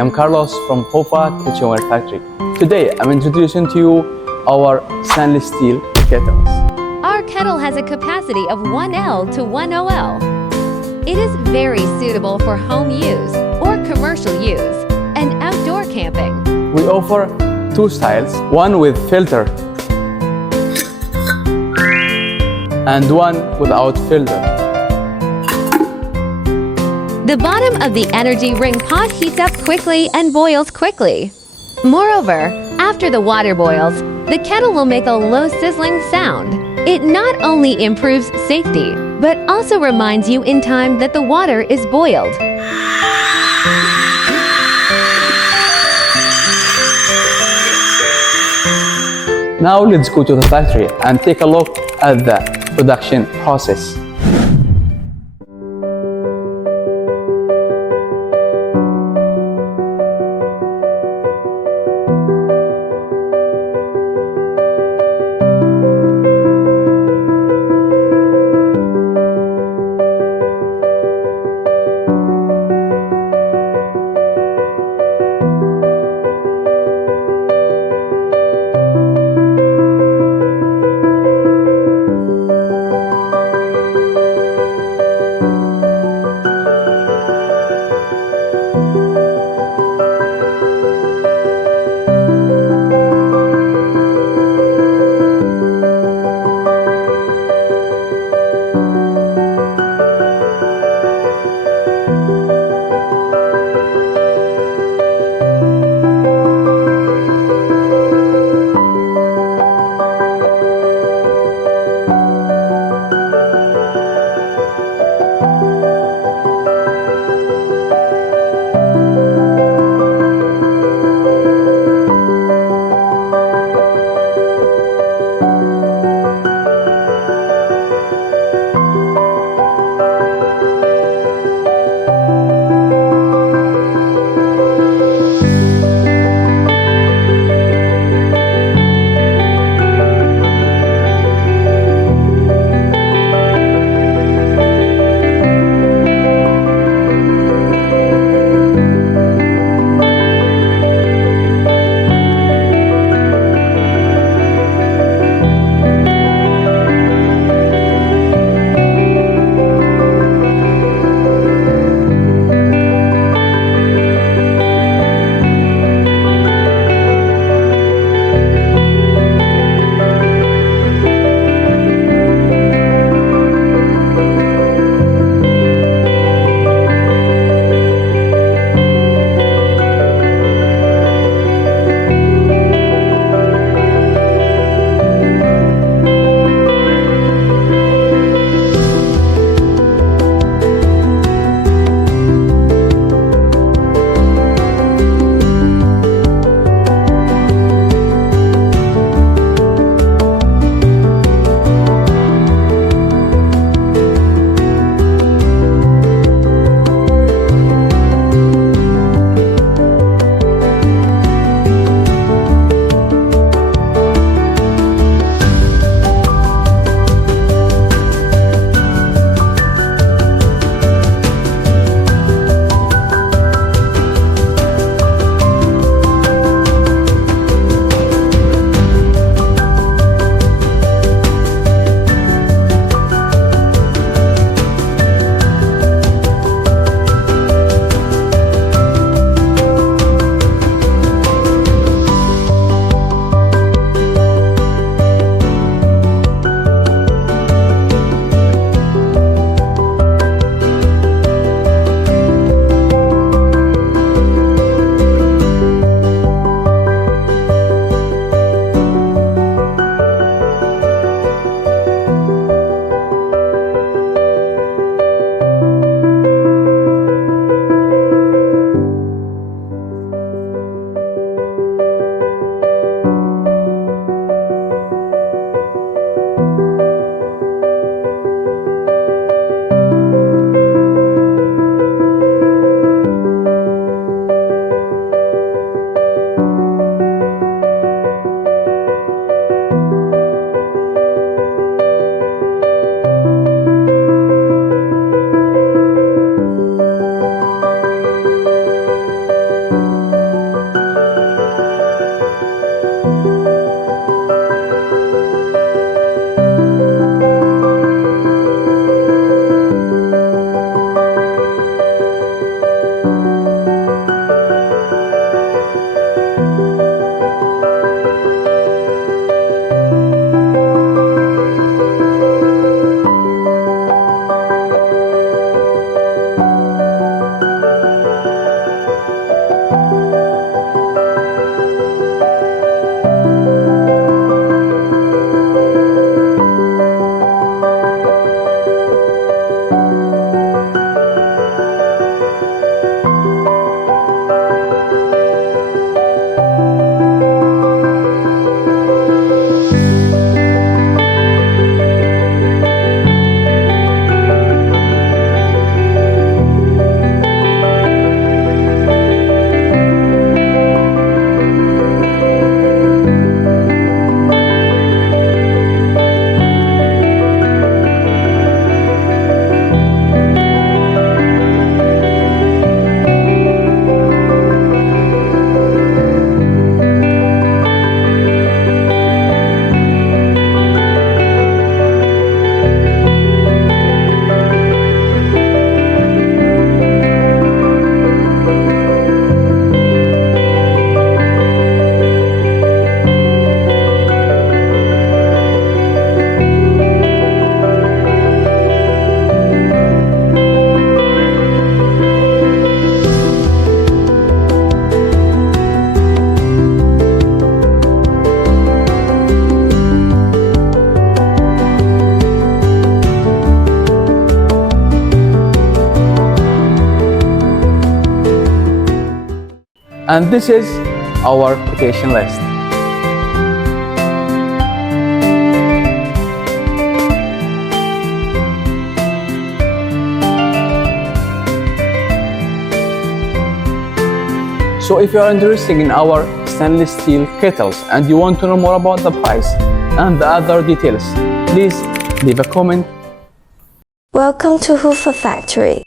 am Carlos from HUFA kitchenware factory. Today I'm introducing to you our stainless steel kettles. Our kettle has a capacity of 1L to 1OL. It is very suitable for home use or commercial use and outdoor camping. We offer two styles, one with filter and one without filter. The bottom of the energy ring pot heats up quickly and boils quickly. Moreover, after the water boils, the kettle will make a low sizzling sound. It not only improves safety, but also reminds you in time that the water is boiled. Now let's go to the factory and take a look at the production process. And this is our quotation list. So if you are interested in our stainless steel kettles and you want to know more about the price and the other details, please leave a comment. Welcome to HUFA Factory.